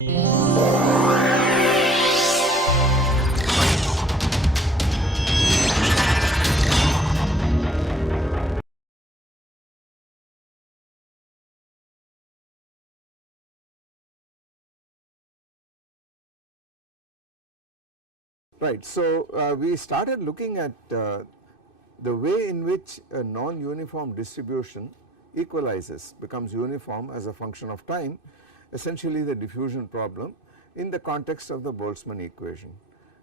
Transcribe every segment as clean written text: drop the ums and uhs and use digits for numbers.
Right. So, we started looking at the way in which a non-uniform distribution equalizes, becomes uniform as a function of time, essentially the diffusion problem in the context of the Boltzmann equation,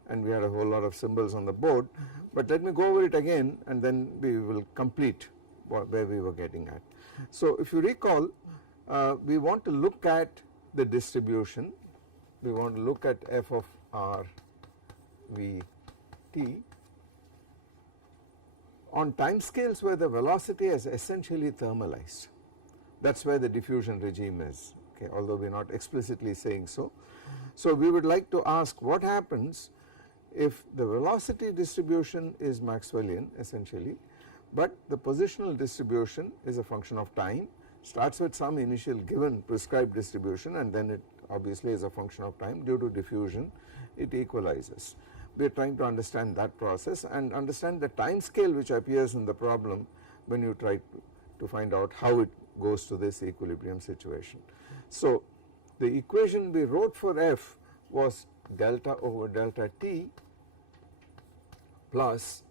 and we had a whole lot of symbols on the board, but let me go over it again and then we will complete where we were getting at. So, if you recall, we want to look at the distribution, we want to look at f of r v t on time scales where the velocity is essentially thermalized. That is where the diffusion regime is, okay, although we are not explicitly saying so. So, we would like to ask what happens if the velocity distribution is Maxwellian essentially, but the positional distribution is a function of time, starts with some initial given prescribed distribution and then it obviously is a function of time. Due to diffusion it equalizes. We are trying to understand that process and understand the time scale which appears in the problem when you try to find out how it goes to this equilibrium situation. So, the equation we wrote for f was delta over delta t plus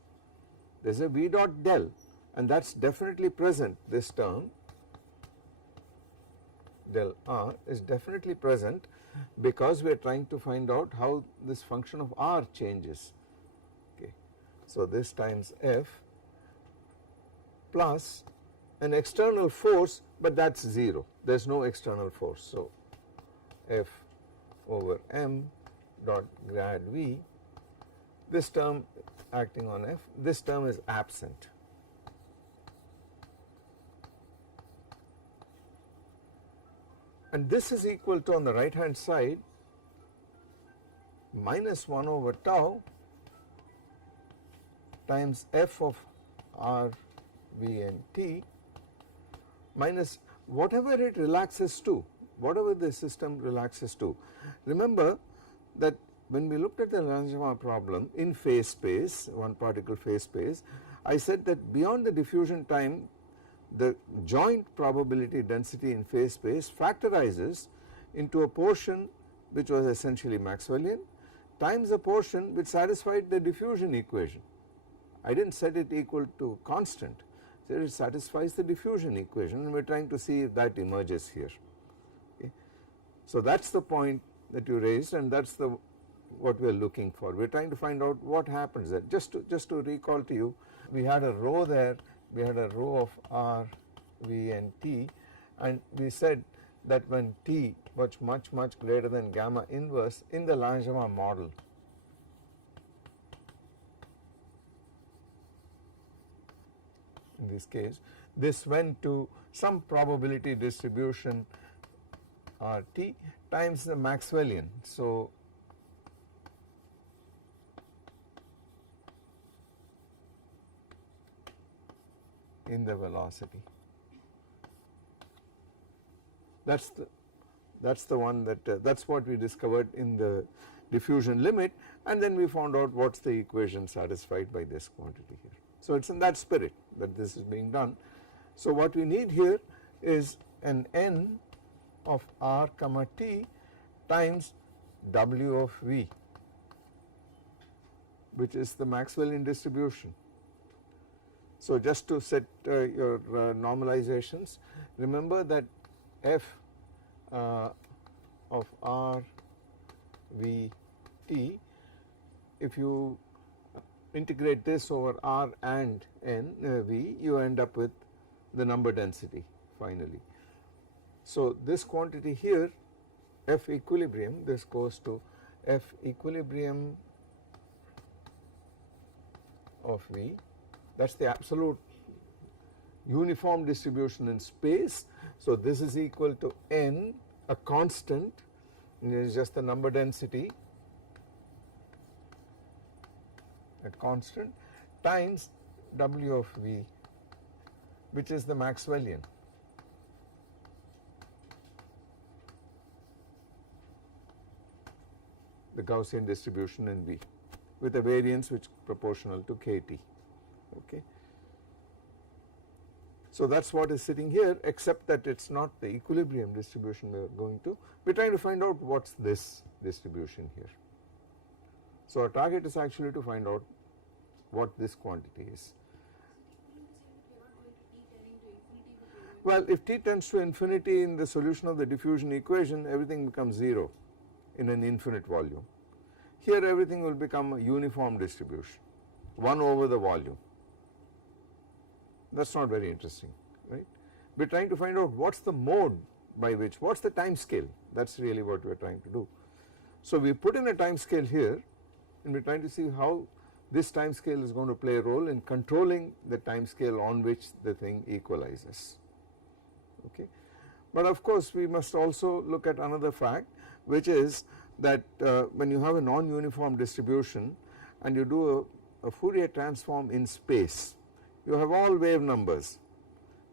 there is a v dot del, and that is definitely present, this term del r is definitely present because we are trying to find out how this function of r changes, okay. So, this times f plus an external force, but that is 0, there is no external force. So, f over m dot grad v, this term acting on f, this term is absent. And this is equal to, on the right hand side, minus 1 over tau times f of r v and t minus whatever it relaxes to, whatever the system relaxes to. Remember that when we looked at the Langevin problem in phase space, one particle phase space, I said that beyond the diffusion time the joint probability density in phase space factorizes into a portion which was essentially Maxwellian times a portion which satisfied the diffusion equation. I did not set it equal to constant, so it satisfies the diffusion equation and we are trying to see if that emerges here, okay. So, that is the point that you raised and that is the what we are looking for. We are trying to find out what happens there. Just to recall to you, we had a rho there, we had a rho of r, v and t, and we said that when t was much greater than gamma inverse in the Langevin model, in this case this went to some probability distribution RT times the Maxwellian. So, in the velocity, that is the one that that is what we discovered in the diffusion limit, and then we found out what is the equation satisfied by this quantity here. So, it is in that spirit that this is being done. So, what we need here is an n of r comma t times w of v, which is the Maxwellian distribution. So, just to set your normalizations, remember that f of r v t, if you integrate this over r and n v, you end up with the number density finally. So, this quantity here f equilibrium, this goes to f equilibrium of v, that is the absolute uniform distribution in space. So, this is equal to n, a constant, and it is just the number density, a constant, times w of v, which is the Maxwellian. the Gaussian distribution in V with a variance which is proportional to kT. Okay. So that is what is sitting here, except that it is not the equilibrium distribution we are going to. We are trying to find out what is this distribution here. So our target is actually to find out what this quantity is. Well, if t tends to infinity in the solution of the diffusion equation, everything becomes 0 in an infinite volume. Here everything will become a uniform distribution, 1 over the volume. That is not very interesting, right. We are trying to find out what is the mode by which, what is the time scale, that is really what we are trying to do. So we put in a time scale here and we are trying to see how this time scale is going to play a role in controlling the time scale on which the thing equalizes. Okay. But of course we must also look at another fact, which is that when you have a non-uniform distribution and you do a Fourier transform in space, you have all wave numbers.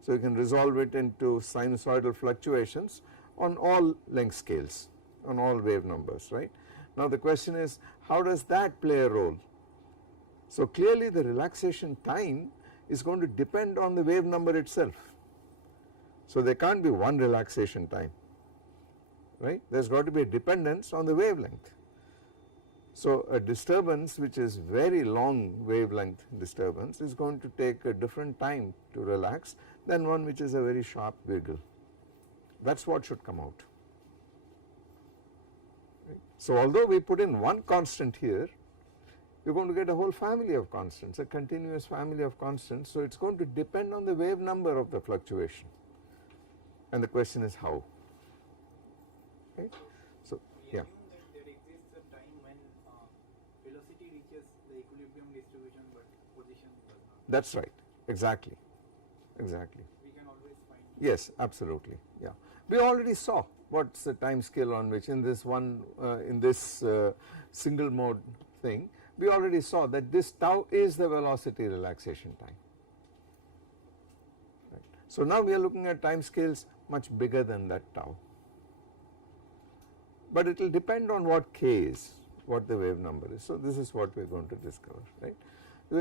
So you can resolve it into sinusoidal fluctuations on all length scales, on all wave numbers, right. Now the question is, how does that play a role? So clearly the relaxation time is going to depend on the wave number itself. So there can't be one relaxation time, right. There has got to be a dependence on the wavelength. So a disturbance which is very long wavelength disturbance is going to take a different time to relax than one which is a very sharp wiggle. That is what should come out. Right. So although we put in one constant here, you are going to get a whole family of constants, a continuous family of constants. So it is going to depend on the wave number of the fluctuation, and the question is how. Okay. So yeah. There exists a time when velocity reaches the equilibrium distribution but position does not. That is right, exactly, exactly. We can always find. Yes, absolutely, yeah. We already saw what is the time scale on which in this one, in this single mode thing, we already saw that this tau is the velocity relaxation time. Right. So now we are looking at time scales much bigger than that tau. But it will depend on what k is, what the wave number is. So this is what we are going to discover, right.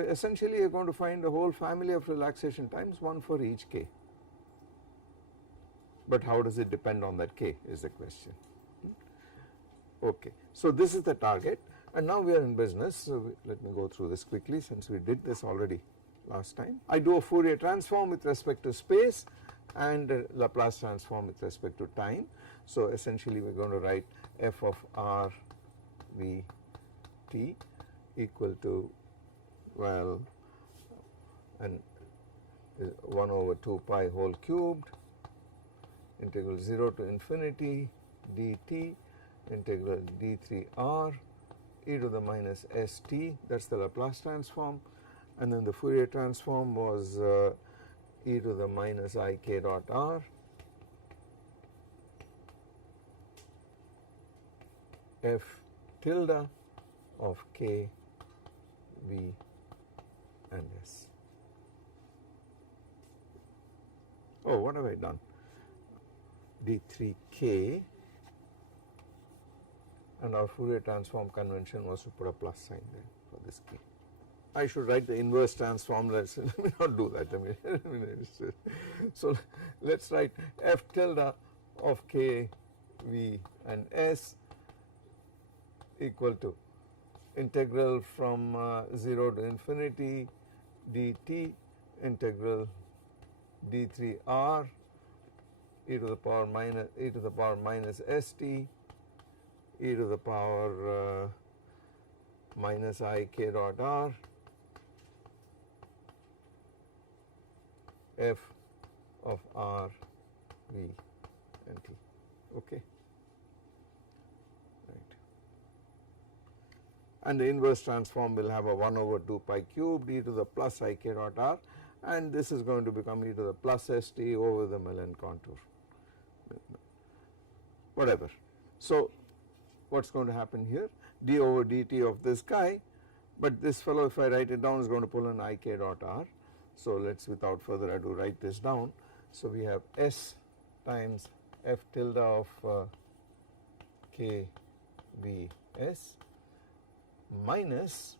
Essentially you are going to find a whole family of relaxation times, one for each k. But how does it depend on that k is the question. Okay. So this is the target, and now we are in business. So let me go through this quickly since we did this already last time. I do a Fourier transform with respect to space and a Laplace transform with respect to time. So essentially we are going to write f of r v t equal to, well, and 1 over 2 pi whole cubed integral 0 to infinity dt integral d3r e to the minus st, that is the Laplace transform, and then the Fourier transform was e to the minus ik dot r f tilde of k, v and s. Oh, what have I done? d3k, and our Fourier transform convention was to put a plus sign there for this k. I should write the inverse transform, let me not do that. So let us write f tilde of k, v and s equal to integral from 0 to infinity dt integral d3r e to the power minus st e to the power minus ik dot r f of r, v and t. Okay. Right. And the inverse transform will have a 1 over 2 pi cubed e to the plus ik dot r, and this is going to become e to the plus st over the Millen contour. Whatever. So what is going to happen here? D over dt of this guy, but this fellow, if I write it down, is going to pull an ik dot r. So let us without further ado write this down. So we have s times f tilde of k, v, S minus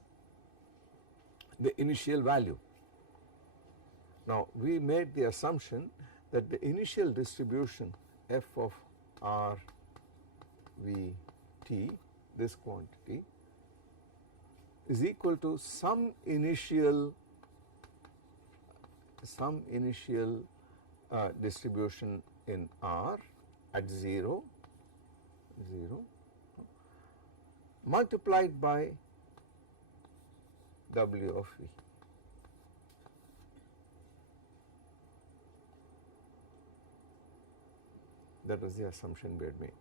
the initial value. Now we made the assumption that the initial distribution f of r v t, this quantity, is equal to some initial distribution in R at 0 multiplied by W of V. That was the assumption we had made,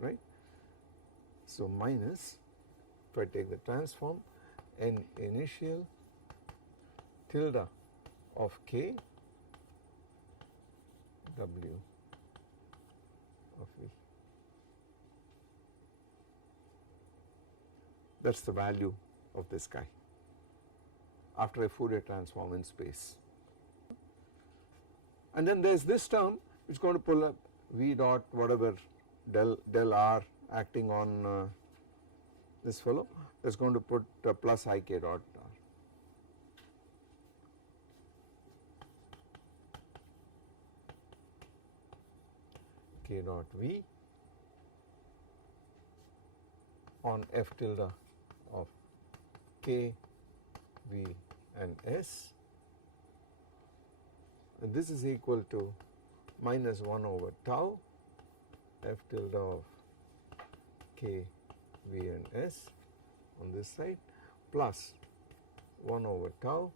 right? So minus, if I take the transform, n initial tilde of k W of V. That is the value of this guy after a Fourier transform in space. And then there is this term which is going to pull up V dot whatever del R acting on this fellow, that is going to put plus I k dot R. K dot V on F tilde of K, V and S, and this is equal to minus 1 over tau F tilde of K, V and S on this side plus 1 over tau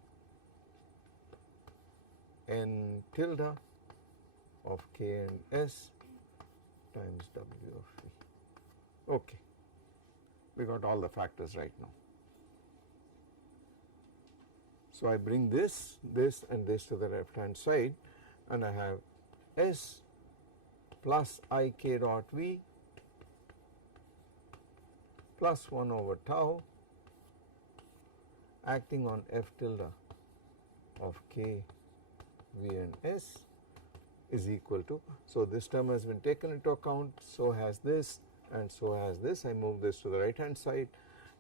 N tilde of K and S times W of V. Okay, we got all the factors right now. So I bring this and this to the left hand side, and I have S plus I k dot V plus 1 over tau acting on F tilde of K, V and S is equal to, so this term has been taken into account, so has this and so has this. I move this to the right hand side.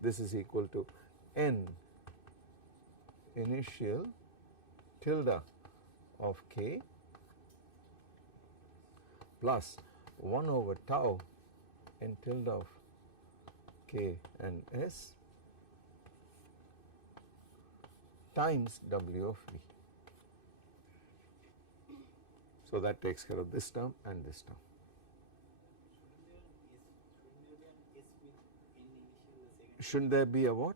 This is equal to N initial tilde of K plus 1 over tau N tilde of K and S times W of V. So that takes care of this term and this term. Shouldn't there be a what?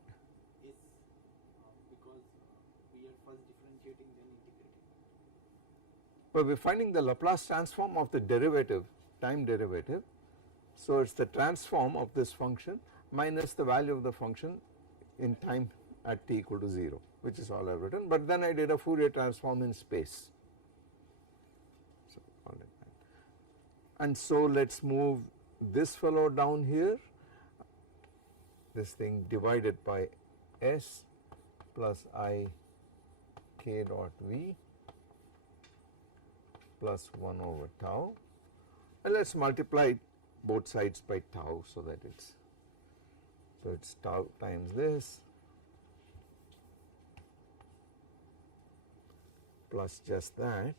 Is because we are first differentiating then integrating. But we are finding the Laplace transform of the derivative, time derivative. So it is the transform of this function minus the value of the function in time at t equal to 0, which is all I have written, but then I did a Fourier transform in space. So call it that. And so let us move this fellow down here, this thing divided by S plus I k dot V plus 1 over tau, and let us multiply both sides by tau, so that it's tau times this plus just that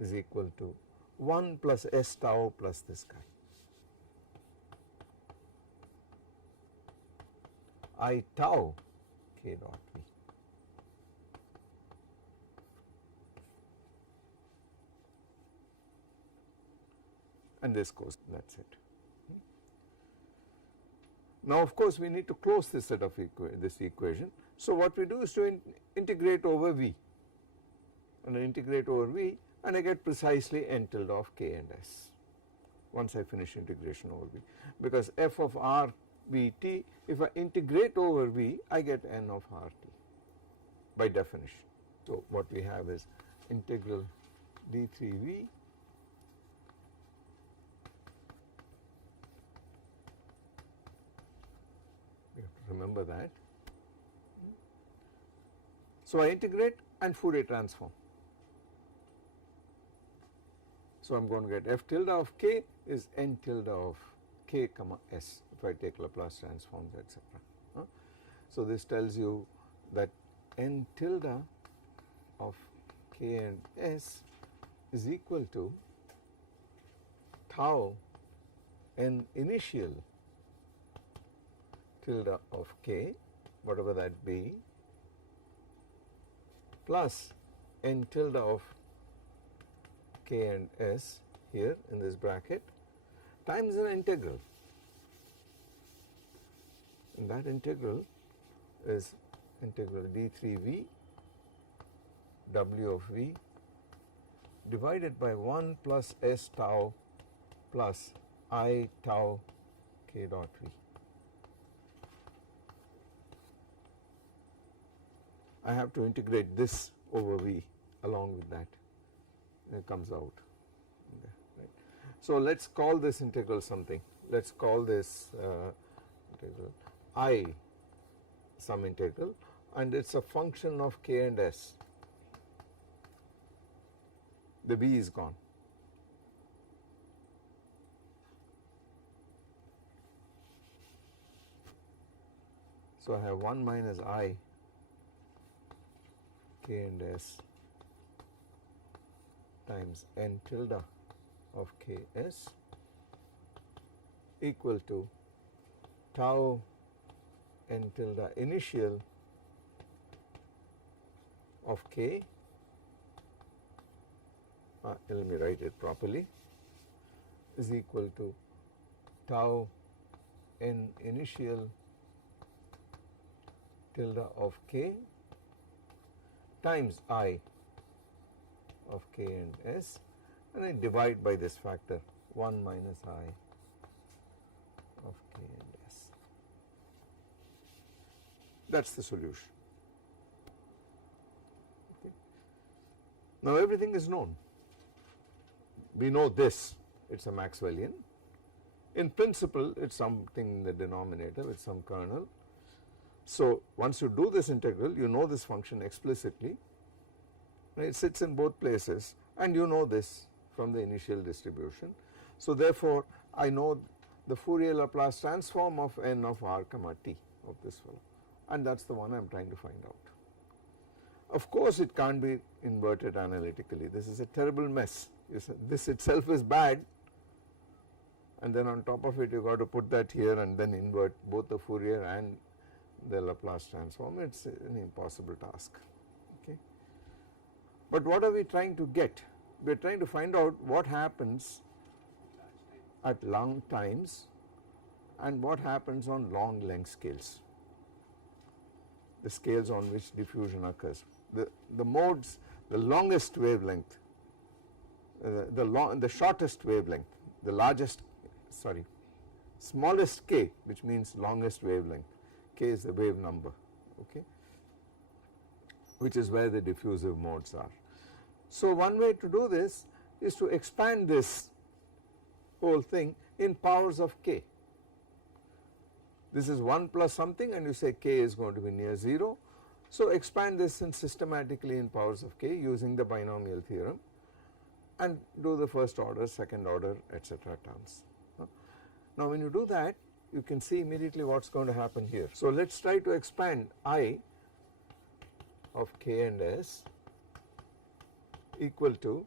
is equal to 1 plus S tau plus this guy. I tau k dot V. And this goes, that is it. Now of course we need to close this set of this equation. So what we do is to integrate over V, and I integrate over V and I get precisely N tilde of K and S once I finish integration over V, because f of R V t, if I integrate over V I get N of R t by definition. So what we have is integral d3V we have to remember that. So I integrate and Fourier transform. So I am going to get f tilde of k is n tilde of k comma s if I take Laplace transforms, etc. So this tells you that n tilde of k and s is equal to tau n initial tilde of k, whatever that be, plus n tilde of k and s here in this bracket times an integral, and that integral is integral d3v w of v divided by 1 plus s tau plus I tau k dot v. I have to integrate this over v along with that, and it comes out. Okay, right. So let us call this integral something. Let us call this integral I some integral, and it is a function of k and s. The v is gone. So I have 1 minus I k and s times n tilde of ks equal to tau n tilde initial of k, let me write it properly, is equal to tau n initial tilde of k times I of k and s, and I divide by this factor 1 minus I of k and s. That is the solution. Okay. Now everything is known. We know this, it is a Maxwellian. In principle it is something in the denominator with some kernel. So once you do this integral, you know this function explicitly, it sits in both places, and you know this from the initial distribution. So therefore I know the Fourier Laplace transform of n of r comma t of this fellow, and that is the one I am trying to find out. Of course it can't be inverted analytically, this is a terrible mess. This itself is bad, and then on top of it you got to put that here and then invert both the Fourier and the Laplace transform. It is an impossible task. Okay. But what are we trying to get? We are trying to find out what happens at long times and what happens on long length scales, the scales on which diffusion occurs. The modes, the longest wavelength, the shortest wavelength, the smallest k, which means longest wavelength. K is the wave number, okay, which is where the diffusive modes are. So one way to do this is to expand this whole thing in powers of k. This is 1 plus something, and you say k is going to be near 0. So expand this in systematically in powers of k using the binomial theorem, and do the first order, second order, etc. terms. Now when you do that, you can see immediately what is going to happen here. So let us try to expand I of k and s equal to,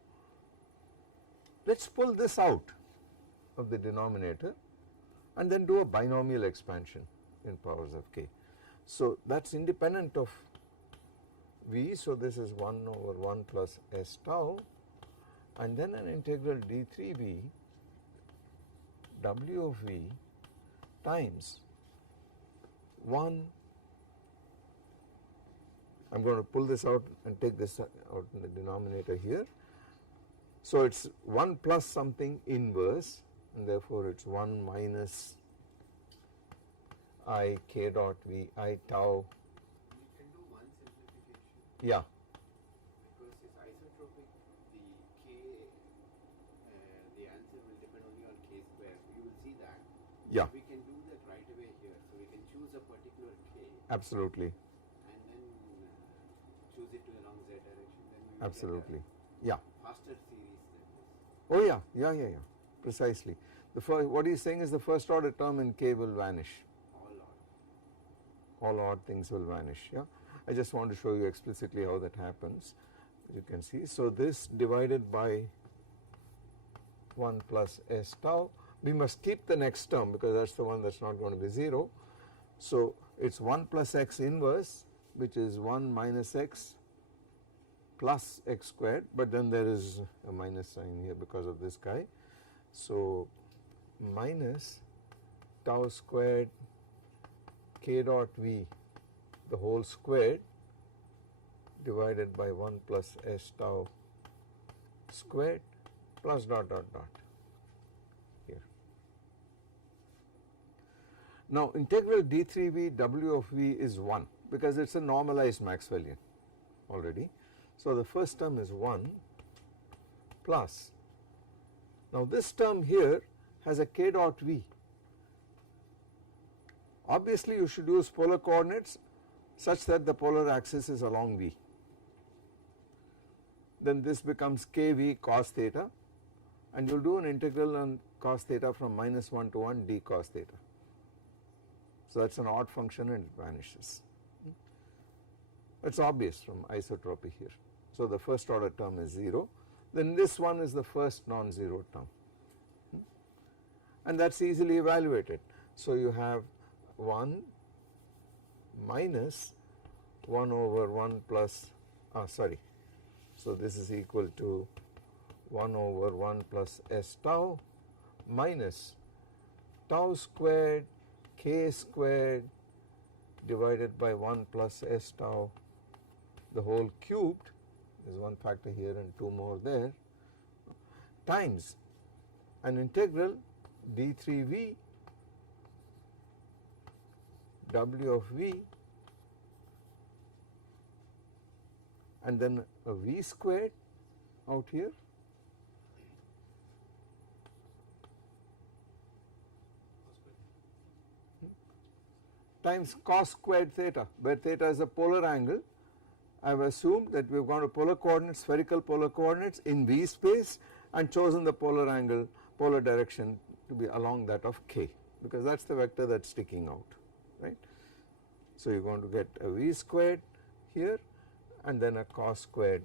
let us pull this out of the denominator and then do a binomial expansion in powers of k. So that is independent of v, so this is 1 over 1 plus s tau, and then an integral d3v w of v times 1, I am going to pull this out and take this out in the denominator here. So it is 1 plus something inverse, and therefore it is 1 minus I k dot v I tau. We can do one simplification. Yeah. Because it's isotropic, the k, the answer will depend only on k square. You will see that. Yeah. We can do that right away here. So we can choose a particular k. Absolutely. And then choose it to along z direction. Then we will Absolutely. get Yeah. a faster series than this. Oh yeah, precisely. The first, what he is saying is the first order term in K will vanish. All odd things will vanish. Yeah, I just want to show you explicitly how that happens. You can see, so this divided by 1 plus s tau, we must keep the next term because that is the one that is not going to be 0. So it is 1 plus x inverse, which is 1 minus x plus x squared, but then there is a minus sign here because of this guy. So minus tau squared k dot v the whole squared divided by 1 plus s tau squared plus dot dot dot here. Now integral d3v w of v is 1 because it is a normalized Maxwellian already. So the first term is 1 plus, now this term here has a k dot v. Obviously you should use polar coordinates such that the polar axis is along v. Then this becomes kv cos theta, and you will do an integral on cos theta from minus 1 to 1 d cos theta. So that is an odd function and it vanishes. That is obvious from isotropy here. So the first order term is 0, then this one is the first non-zero term, and that is easily evaluated. So you have 1 minus 1 over 1 plus, so this is equal to 1 over 1 plus s tau minus tau squared k squared divided by 1 plus s tau the whole cubed, there is one factor here and 2 more there, times an integral d3v w of v and then a v squared out here times cos squared theta, where theta is a polar angle. I have assumed that we have gone to polar coordinates, spherical polar coordinates in v space and chosen the polar angle, polar direction to be along that of k, because that is the vector that is sticking out, right. So you are going to get a v squared here and then a cos squared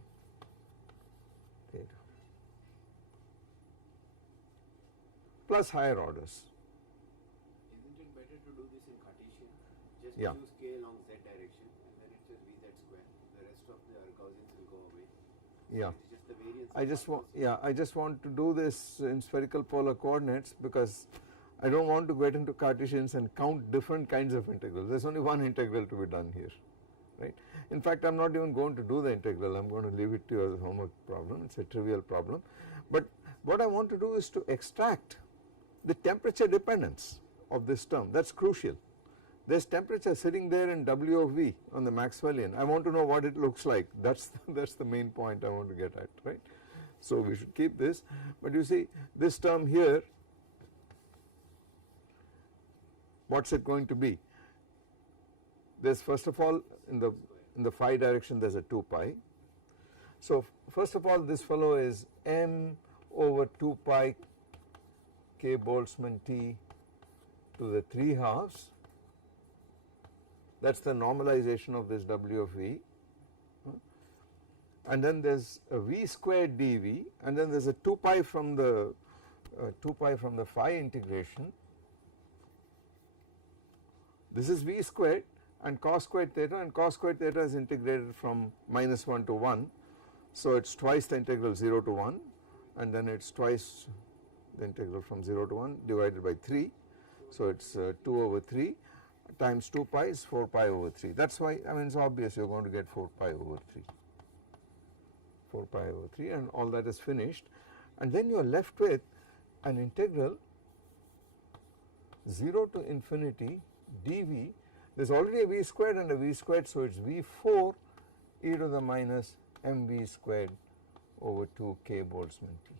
theta plus higher orders. Isn't it better to do this in Cartesian? Just Yeah. use k along z direction and then it says vz square. The rest of the Gaussians will go away. Yeah. It's just the variance. I just want to do this in spherical polar coordinates because I do not want to get into Cartesians and count different kinds of integrals. There is only one integral to be done here, right. In fact, I am not even going to do the integral, I am going to leave it to you as a homework problem, it is a trivial problem. But what I want to do is to extract the temperature dependence of this term, that is crucial. There is temperature sitting there in W of V on the Maxwellian, I want to know what it looks like, that is the main point I want to get at, right. So we should keep this, but you see this term here, what is it going to be? There is first of all in the phi direction there is a 2 pi. So first of all this fellow is m over 2 pi k Boltzmann t to the 3 halves, that is the normalization of this W of V, and then there is a v squared dv, and then there is a 2 pi from the phi integration. This is v squared and cos squared theta, and cos squared theta is integrated from minus 1 to 1. So it is twice the integral 0 to 1, and then it is twice the integral from 0 to 1 divided by 3. So it is 2 over 3 times 2 pi is 4 pi over 3. That is why, I mean it is obvious you are going to get 4 pi over 3. 4 pi over 3 and all that is finished, and then you are left with an integral 0 to infinity dv. There is already a v squared and a v squared, so it is v4 e to the minus mv squared over 2 k Boltzmann t.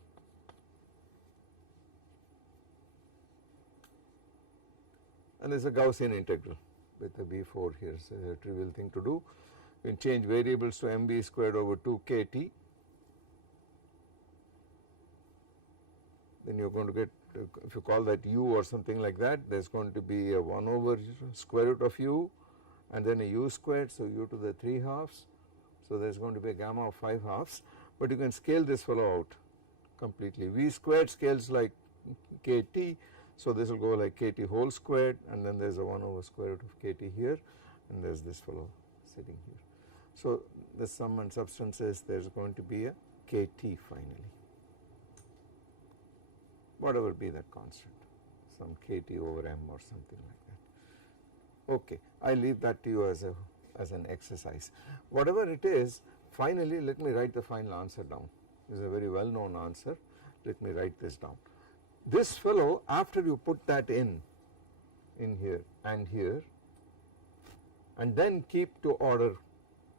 And there is a Gaussian integral with the v4 here, so a trivial thing to do. You can change variables to mv squared over 2 kt. then you are going to get, if you call that u or something like that, there is going to be a 1 over square root of u and then a u squared, so u to the 3 halves. So there is going to be a gamma of 5 halves, but you can scale this fellow out completely. V squared scales like kt, so this will go like kt whole squared, and then there is a 1 over square root of kt here, and there is this fellow sitting here. So the sum and substance is there is going to be a kt finally, whatever be that constant, some kt over m or something like that. Okay, I leave that to you as an exercise. Whatever it is, finally let me write the final answer down. This is a very well known answer. Let me write this down. This fellow, after you put that in here, and then keep to order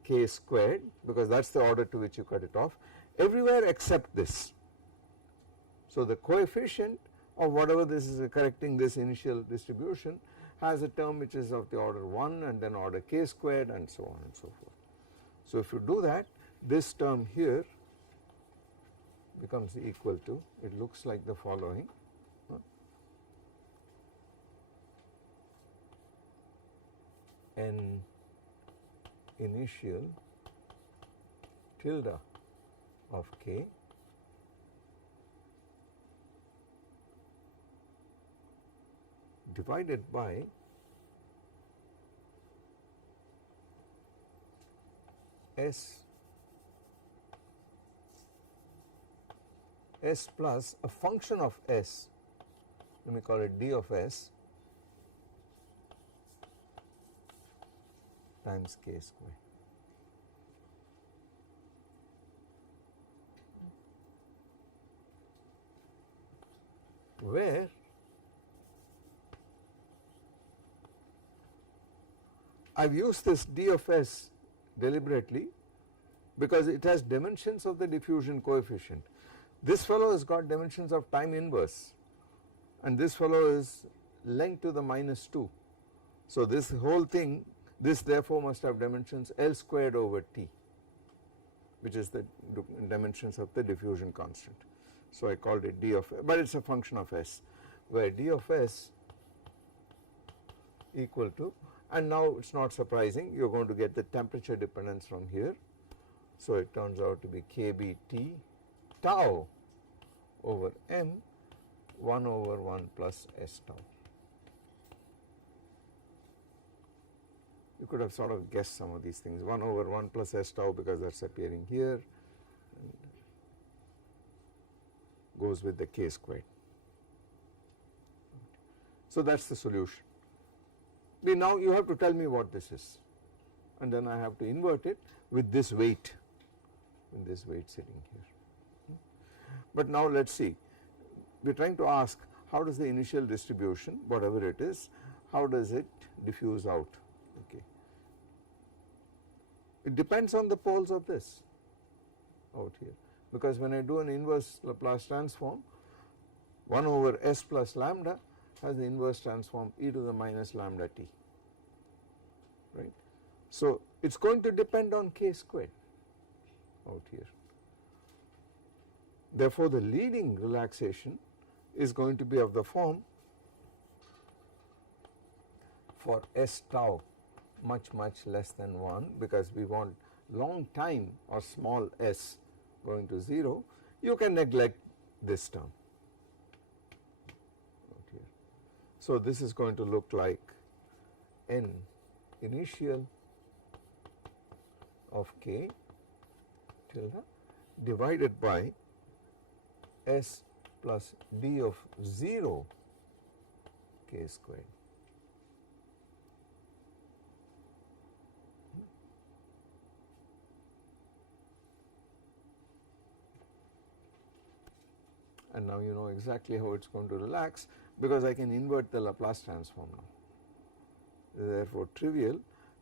k squared, because that is the order to which you cut it off, everywhere except this. So the coefficient of whatever this is correcting this initial distribution has a term which is of the order 1 and then order k squared and so on and so forth. So if you do that, this term here becomes equal to, it looks like the following, n initial tilde of k divided by s plus a function of s, let me call it d of s times k square. Where I have used this d of s deliberately because it has dimensions of the diffusion coefficient. This fellow has got dimensions of time inverse, and this fellow is length to the minus 2. So this whole thing, this therefore must have dimensions L squared over T, which is the dimensions of the diffusion constant. So I called it d of, but it is a function of s, where d of s equal to, and now it is not surprising, you are going to get the temperature dependence from here. So it turns out to be kBT tau over m 1 over 1 plus s tau. You could have sort of guessed some of these things, 1 over 1 plus s tau because that is appearing here, and goes with the k squared. So that is the solution. Now you have to tell me what this is, and then I have to invert it with this weight, sitting here. But now let us see, we are trying to ask how does the initial distribution, whatever it is, how does it diffuse out? Okay. It depends on the poles of this out here, because when I do an inverse Laplace transform, 1 over s plus lambda has the inverse transform e to the minus lambda t, right. So it is going to depend on k squared out here. Therefore the leading relaxation is going to be of the form for s tau much less than 1, because we want long time or small s going to 0, you can neglect this term out here. So this is going to look like n initial of k tilde divided by s plus d of 0 k squared. And now you know exactly how it is going to relax, because I can invert the Laplace transform now. Therefore trivial,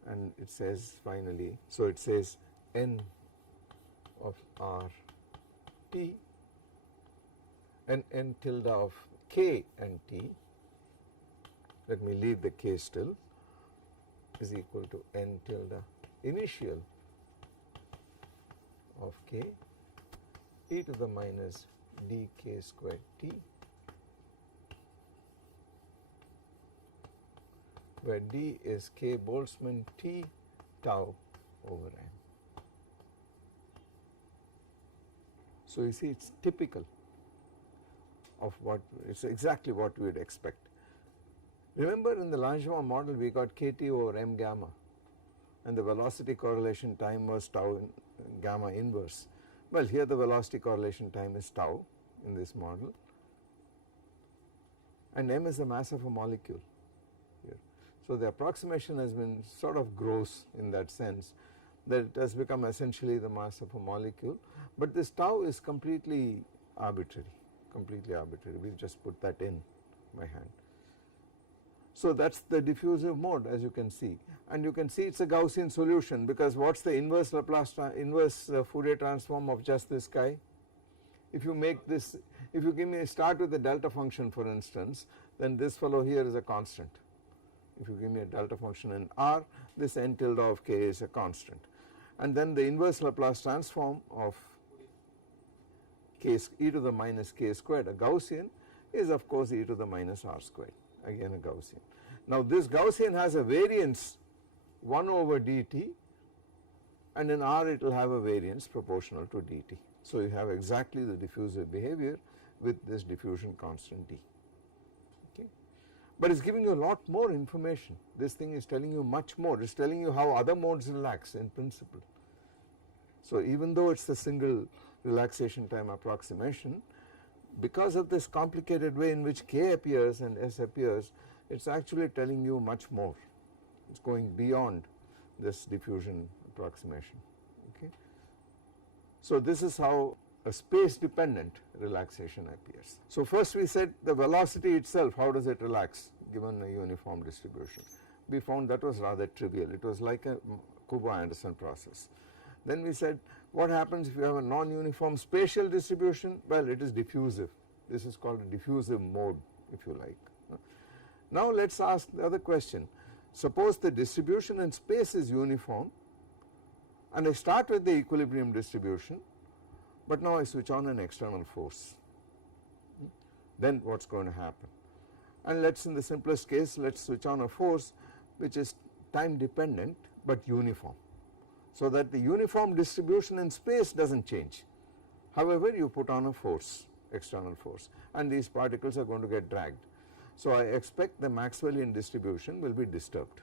and it says finally, so it says n of r t and n tilde of k and t, let me leave the k still, is equal to n tilde initial of k e to the minus dk squared t where d is k Boltzmann T tau over m. So you see it is typical of what, it is exactly what we would expect. Remember in the Langevin model we got kt over m gamma and the velocity correlation time was tau gamma inverse. Well, here the velocity correlation time is tau in this model and m is the mass of a molecule here. So the approximation has been sort of gross in that sense that it has become essentially the mass of a molecule, but this tau is completely arbitrary, we just put that in by hand. So that is the diffusive mode, as you can see, and you can see it is a Gaussian solution because what is the inverse Fourier transform of just this guy? If you make this, if you give me start with the delta function for instance, then this fellow here is a constant. If you give me a delta function in R, this n tilde of k is a constant, and then the inverse Laplace transform of k e to the minus k squared, a Gaussian, is of course e to the minus r squared, again a Gaussian. Now this Gaussian has a variance 1 over dt, and in R it will have a variance proportional to dt. So you have exactly the diffusive behavior with this diffusion constant d. Okay. But it is giving you a lot more information, this thing is telling you much more, it is telling you how other modes relax in principle. So even though it is a single relaxation time approximation, because of this complicated way in which k appears and s appears, it is actually telling you much more, it is going beyond this diffusion approximation. Okay. So this is how a space dependent relaxation appears. So first we said the velocity itself, how does it relax given a uniform distribution? We found that was rather trivial, it was like a Kubo-Anderson process. Then we said what happens if you have a non-uniform spatial distribution? Well, it is diffusive, this is called a diffusive mode if you like. Now let us ask the other question, suppose the distribution in space is uniform and I start with the equilibrium distribution, but now I switch on an external force, then what is going to happen? And let us, in the simplest case, let us switch on a force which is time dependent but uniform, so that the uniform distribution in space does not change. However, you put on a force, external force, and these particles are going to get dragged. So I expect the Maxwellian distribution will be disturbed.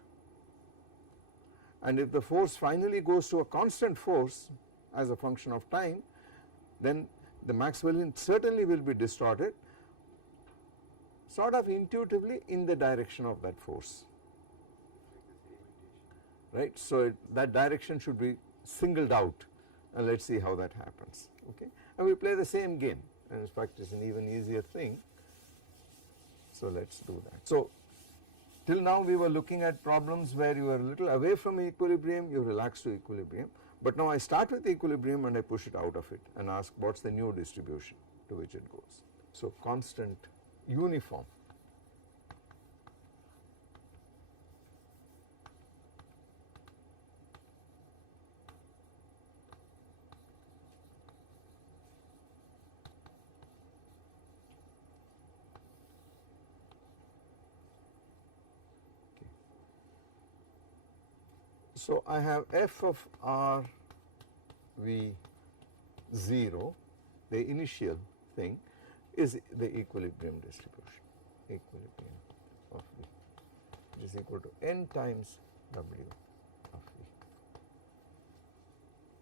And if the force finally goes to a constant force as a function of time, then the Maxwellian certainly will be distorted sort of intuitively in the direction of that force, right. So that direction should be singled out, and let us see how that happens. Okay. And we play the same game, and in fact it is an even easier thing. So let us do that. So till now we were looking at problems where you are a little away from equilibrium, you relax to equilibrium, but now I start with equilibrium and I push it out of it and ask what is the new distribution to which it goes. So constant, uniform. So I have f of r v 0, the initial thing is the equilibrium distribution, equilibrium of v, which is equal to n times w of v.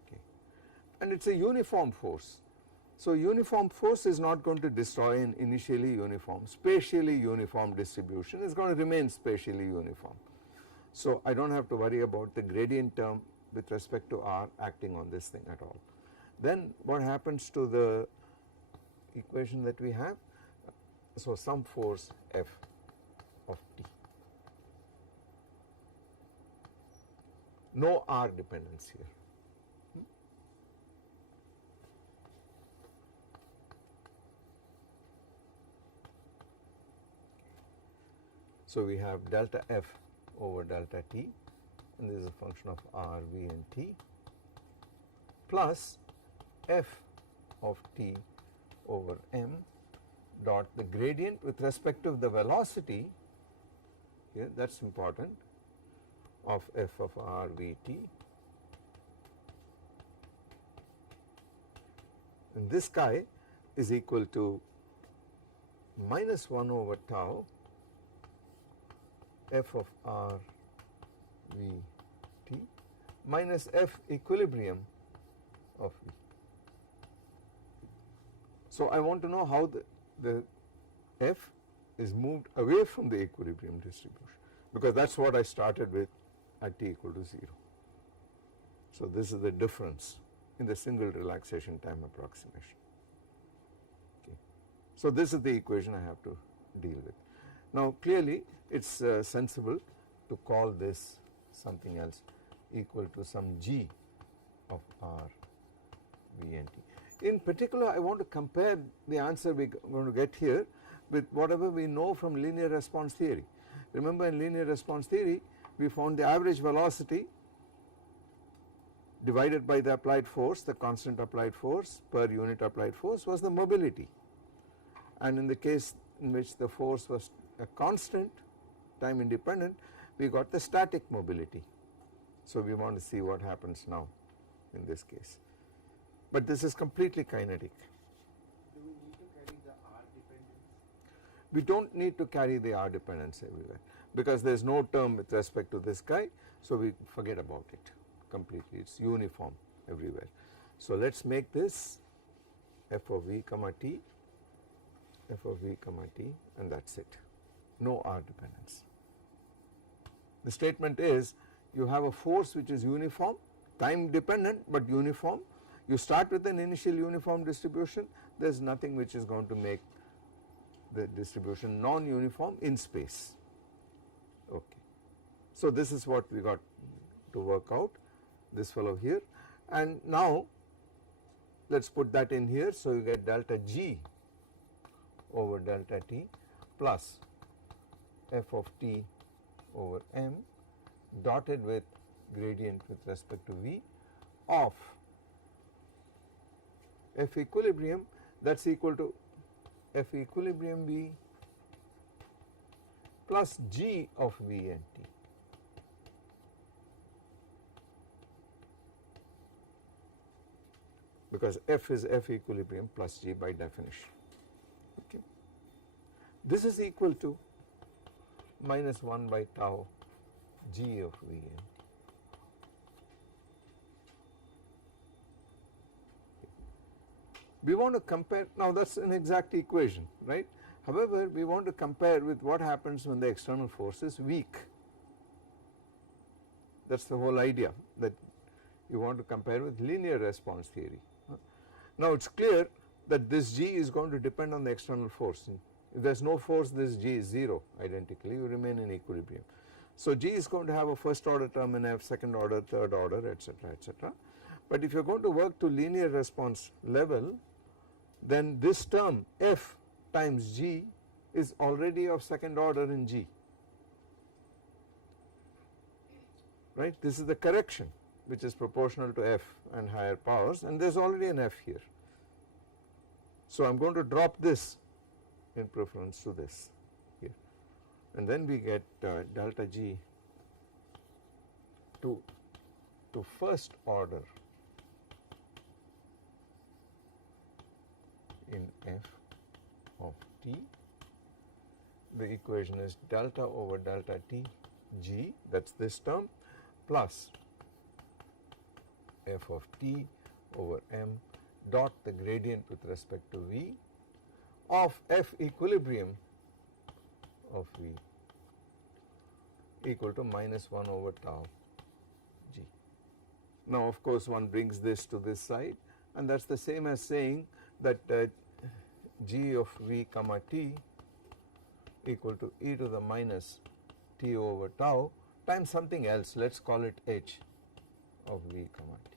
Okay. And it is a uniform force. So uniform force is not going to destroy an initially uniform, spatially uniform distribution, it is going to remain spatially uniform. So I do not have to worry about the gradient term with respect to r acting on this thing at all. Then what happens to the equation that we have? So some force f of t, no r dependence here. So we have delta f over delta t, and this is a function of r, v and t, plus f of t over m dot the gradient with respect to the velocity here, that is important, of f of r v t. And this guy is equal to minus 1 over tau f of r v t minus f equilibrium of v. So I want to know how the f is moved away from the equilibrium distribution, because that is what I started with at t equal to 0. So this is the difference in the single relaxation time approximation. Okay. So this is the equation I have to deal with. Now clearly it is sensible to call this something else equal to some g of r v n t. In particular, I want to compare the answer we are going to get here with whatever we know from linear response theory. Remember, in linear response theory we found the average velocity divided by the applied force, the constant applied force per unit applied force, was the mobility, and in the case in which the force was a constant time independent, we got the static mobility. So we want to see what happens now in this case, but this is completely kinetic. Do we need to carry the R dependence? We do not need to carry the R dependence everywhere, because there is no term with respect to this guy, so we forget about it completely, it is uniform everywhere. So let us make this f of v comma t, f of v comma t, and that is it, no R dependence. The statement is you have a force which is uniform, time dependent but uniform. You start with an initial uniform distribution, there is nothing which is going to make the distribution non-uniform in space. Okay. So this is what we got to work out, this fellow here, and now let us put that in here. So you get delta g over delta t plus f of t over m dotted with gradient with respect to v of f equilibrium, that is equal to f equilibrium v plus g of v and t. Because f is f equilibrium plus g by definition. Okay. This is equal to minus 1 by tau g of v n. We want to compare, now that is an exact equation, right. However, we want to compare with what happens when the external force is weak. That is the whole idea, that you want to compare with linear response theory. Now it is clear that this g is going to depend on the external force. If there is no force, this g is 0 identically, you remain in equilibrium. So g is going to have a first order term in f, second order, third order, etc., etc. But if you are going to work to linear response level, then this term f times g is already of second order in g, right. This is the correction which is proportional to f and higher powers, and there is already an f here. So I am going to drop this in preference to this here, and then we get delta g to first order in f of t. The equation is delta over delta t g, that is this term, plus f of t over m dot the gradient with respect to v of f equilibrium of v equal to minus 1 over tau g. Now of course one brings this to this side, and that is the same as saying that g of v comma t equal to e to the minus t over tau times something else, let us call it h of v comma t.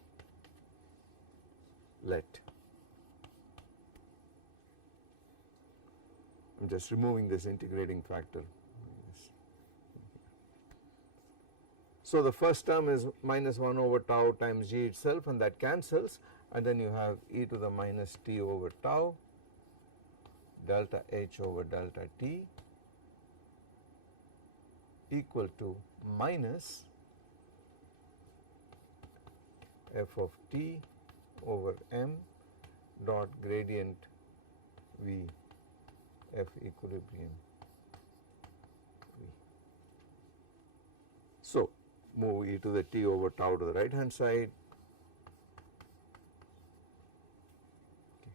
Let, I am just removing this integrating factor. So the first term is minus 1 over tau times g itself, and that cancels, and then you have e to the minus t over tau delta h over delta t equal to minus f of t over m dot gradient v f equilibrium v. So, move e to the t over tau to the right hand side. Okay.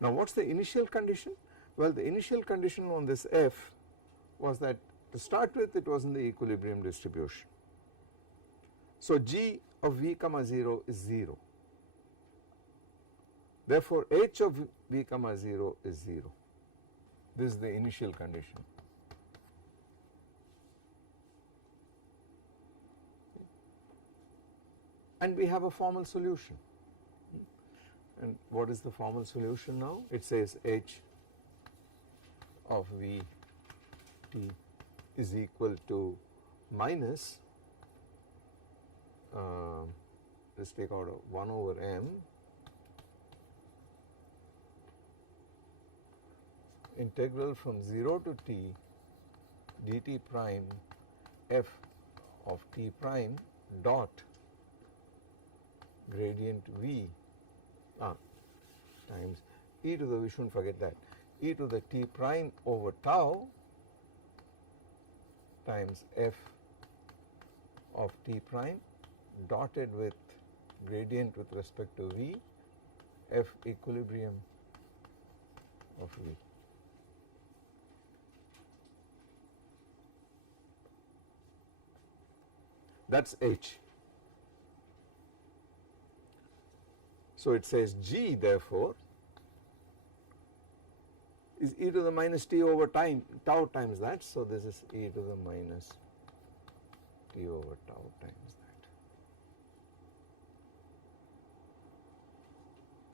Now, what is the initial condition? Well, the initial condition on this f was that to start with it was in the equilibrium distribution. So, g of v comma 0 is 0. Therefore, h of v comma 0 is 0. This is the initial condition. And we have a formal solution. And what is the formal solution now? It says h of v t is equal to minus, let's take out 1 over m integral from 0 to t dt prime f of t prime dot gradient v times e to the, we shouldn't forget that, e to the t prime over tau times f of t prime dotted with gradient with respect to v f equilibrium of v. That is h. So, it says g therefore is e to the minus t over tau times that. So, this is e to the minus t over tau times that,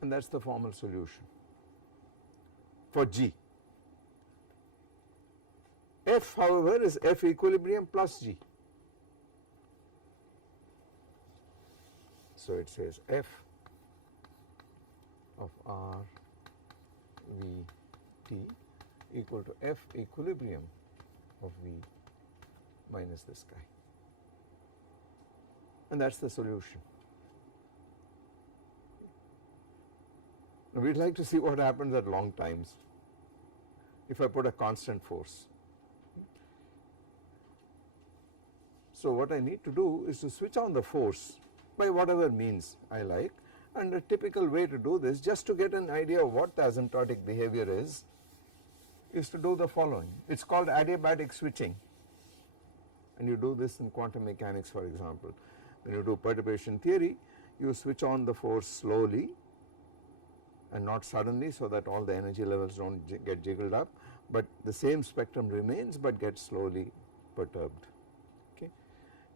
and that is the formal solution for g. F however is f equilibrium plus g. So, it says f of r v t equal to f equilibrium of v minus this guy, and that is the solution. Now, we would like to see what happens at long times if I put a constant force. So, what I need to do is to switch on the force by whatever means I like, and a typical way to do this, just to get an idea of what the asymptotic behavior is to do the following. It is called adiabatic switching, and you do this in quantum mechanics, for example. When you do perturbation theory, you switch on the force slowly and not suddenly, so that all the energy levels do not get jiggled up, but the same spectrum remains but gets slowly perturbed. Okay.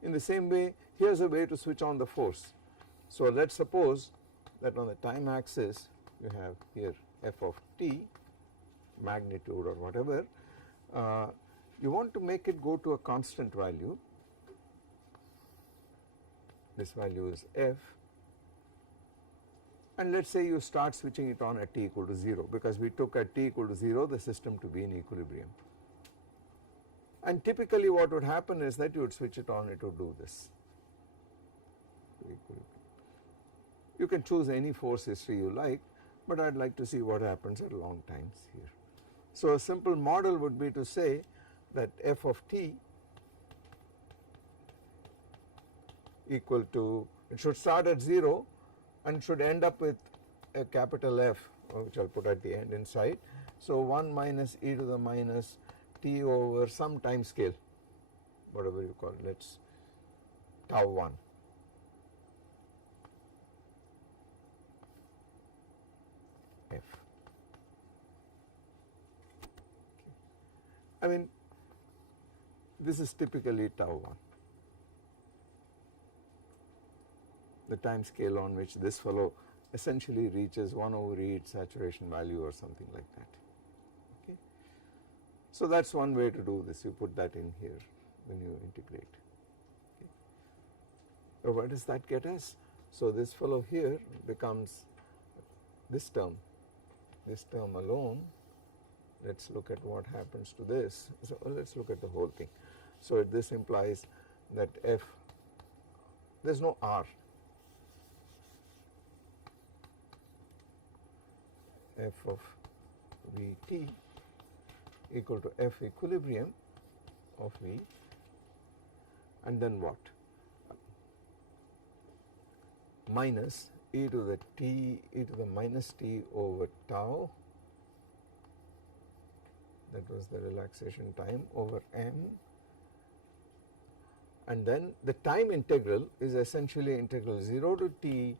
In the same way, here is a way to switch on the force. So, let us suppose that on the time axis you have here f of t magnitude or whatever, you want to make it go to a constant value. This value is f, and let us say you start switching it on at t equal to 0, because we took at t equal to 0 the system to be in equilibrium. And typically what would happen is that you would switch it on, it would do this. You can choose any force history you like, but I would like to see what happens at long times here. So, a simple model would be to say that f of t equal to, it should start at 0 and should end up with a capital F, which I will put at the end inside. So, 1 minus e to the minus t over some time scale, whatever you call it, let us tau 1. F. I mean, this is typically tau 1, the time scale on which this fellow essentially reaches 1 over e its saturation value or something like that. Okay. So, that is one way to do this, you put that in here when you integrate. Okay. So, what does that get us? So, this fellow here becomes this term alone let us look at what happens to this. So let us look at the whole thing. So this implies that f, there is no r, f of Vt equal to f equilibrium of V, and then what? Minus e to the t e to the minus t over tau, that was the relaxation time, over m, and then the time integral is essentially integral 0 to t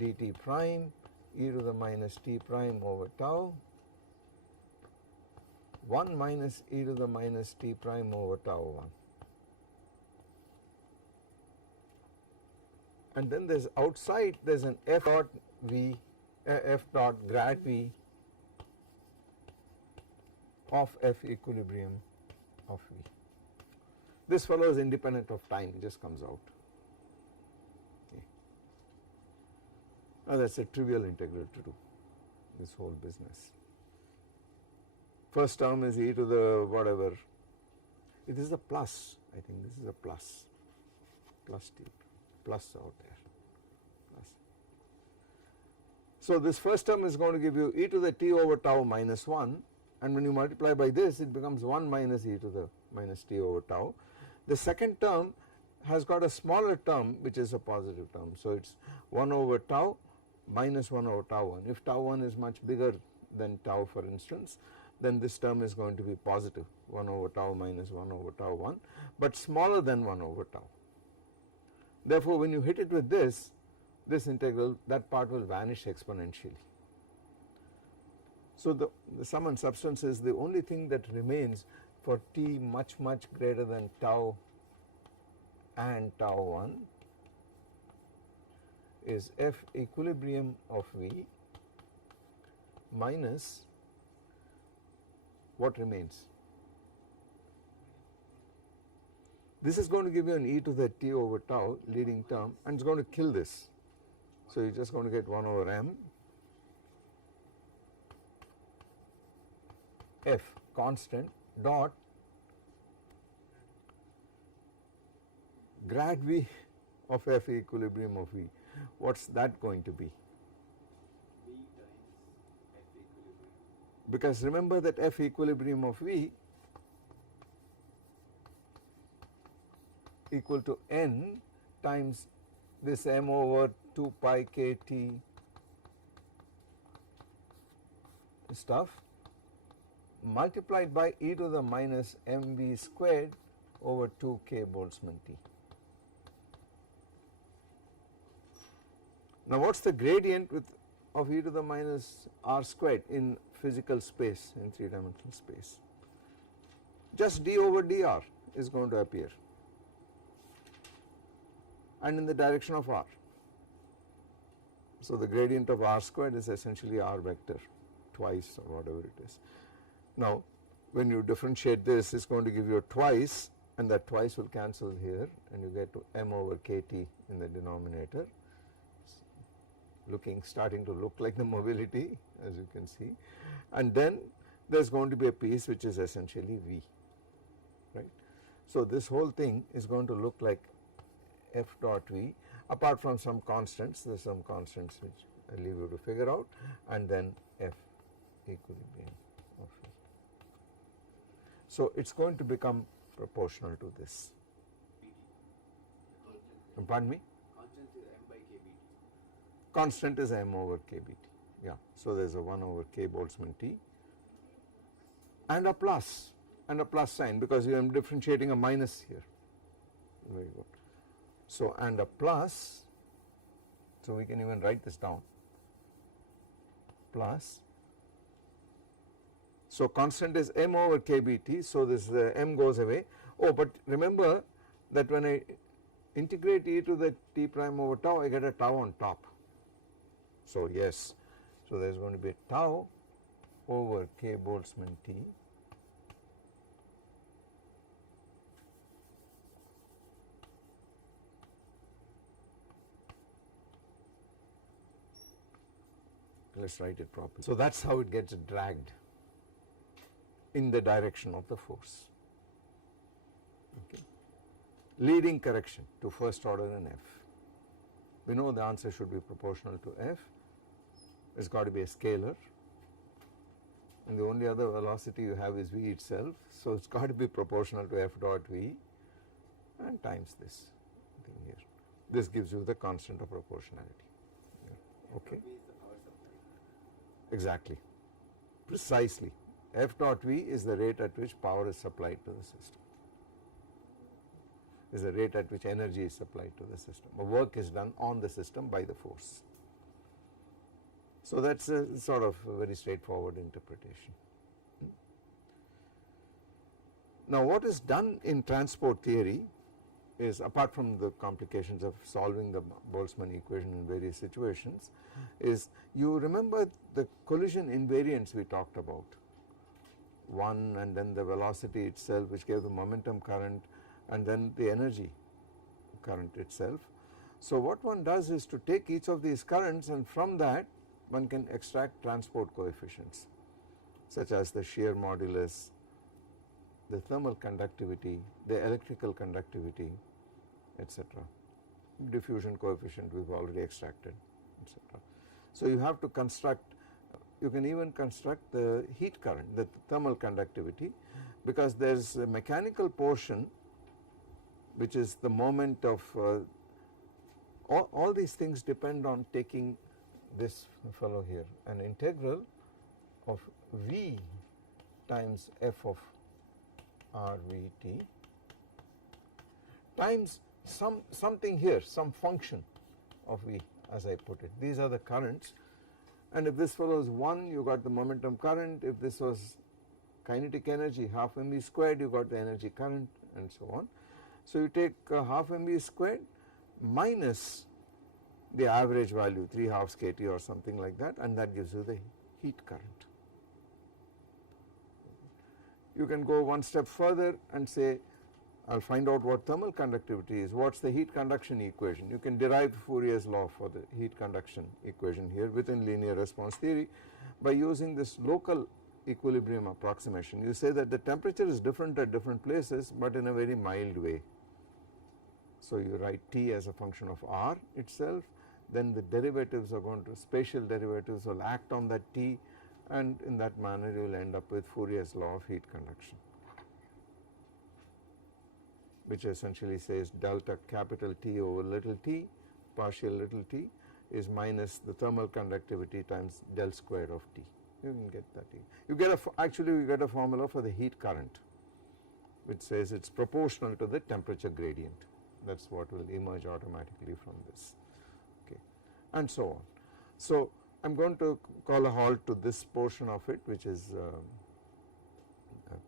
dt prime e to the minus t prime over tau 1 minus e to the minus t prime over tau 1. And then there is outside, there is an f dot v, f dot grad v of f equilibrium of v. This fellow is independent of time, it just comes out. Okay. Now that is a trivial integral to do this whole business. First term is e to the whatever, it is a plus, I think this is a plus, plus t, plus out there, plus. So this first term is going to give you e to the t over tau minus 1, and when you multiply by this it becomes 1 minus e to the minus t over tau. The second term has got a smaller term which is a positive term, so it is 1 over tau minus 1 over tau 1. If tau 1 is much bigger than tau, for instance, then this term is going to be positive, 1 over tau minus 1 over tau 1, but smaller than 1 over tau. Therefore, when you hit it with this integral, that part will vanish exponentially. So the sum and substance is the only thing that remains for t much greater than tau and tau 1 is f equilibrium of V minus what remains. This is going to give you an e to the t over tau leading term, and it is going to kill this. So you are just going to get 1 over m f constant dot grad V of f equilibrium of V. What is that going to be? V times f equilibrium. Because remember that f equilibrium of V equal to n times this m over 2 pi k t stuff multiplied by e to the minus mv squared over 2 k Boltzmann t. Now what is the gradient of e to the minus r squared in physical space, in 3-dimensional space? Just d over dr is going to appear, and in the direction of r. So the gradient of r squared is essentially r vector twice or whatever it is. Now when you differentiate this, it is going to give you twice, and that twice will cancel here, and you get to m over kt in the denominator, starting to look like the mobility, as you can see, and then there is going to be a piece which is essentially V, right. So this whole thing is going to look like f dot V, apart from some constants, there are some constants which I leave you to figure out, and then f equilibrium of V. So it is going to become proportional to this. Pardon me? Constant is m by k bt. Constant is m over k bt, yeah. So there is a 1 over k Boltzmann t and a plus sign, because you am differentiating a minus here, very good. So and a plus, so we can even write this down, plus, so constant is m over k bt, so this m goes away. Oh, but remember that when I integrate e to the t prime over tau, I get a tau on top. So yes, so there is going to be tau over k Boltzmann t let us write it properly. So that is how it gets dragged. in the direction of the force. Okay. Leading correction to first order in F. We know the answer should be proportional to F. It's got to be a scalar, and the only other velocity you have is v itself, so it's got to be proportional to F dot v and times this thing here. This gives you the constant of proportionality. Okay. V is the power supply. Exactly, precisely. F dot v is the rate at which power is supplied to the system, is the rate at which energy is supplied to the system, or work is done on the system by the force. So that is a sort of a very straightforward interpretation. Now what is done in transport theory is, apart from the complications of solving the Boltzmann equation in various situations, is you remember the collision invariants we talked about, one and then the velocity itself which gave the momentum current and then the energy current itself. So what one does is to take each of these currents, and from that one can extract transport coefficients such as the shear modulus, the thermal conductivity, the electrical conductivity, etc. Diffusion coefficient we have already extracted, etc. So you have to construct, you can even construct the heat current, the thermal conductivity, because there is a mechanical portion which is the moment of all these things depend on taking this fellow here, an integral of v times f of r v t times something here, some function of v as I put it. These are the currents, and if this fellow is 1 you got the momentum current, if this was kinetic energy half mv squared you got the energy current, and so on. So you take half mv squared minus the average value 3/2 kT or something like that, and that gives you the heat current. You can go one step further and say I will find out what thermal conductivity is, what is the heat conduction equation. You can derive Fourier's law for the heat conduction equation here within linear response theory by using this local equilibrium approximation. You say that the temperature is different at different places, but in a very mild way. So you write T as a function of R itself, then the derivatives are going to, spatial derivatives will act on that T, and in that manner you will end up with Fourier's law of heat conduction, which essentially says delta capital T over little t, partial little t, is minus the thermal conductivity times del square of T. You can get that. You get actually you get a formula for the heat current which says it is proportional to the temperature gradient. That is what will emerge automatically from this, okay, and so on. So I am going to call a halt to this portion of it, which is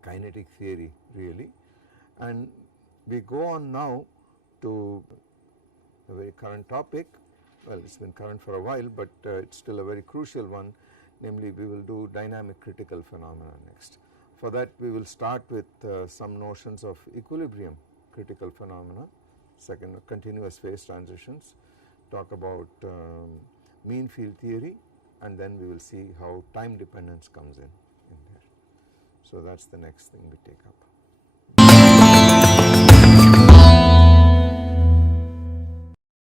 kinetic theory really, and we go on now to a very current topic. Well, it has been current for a while, but it is still a very crucial one, namely we will do dynamic critical phenomena next. For that we will start with some notions of equilibrium critical phenomena, second continuous phase transitions, talk about mean field theory, and then we will see how time dependence comes in there. So that is the next thing we take up.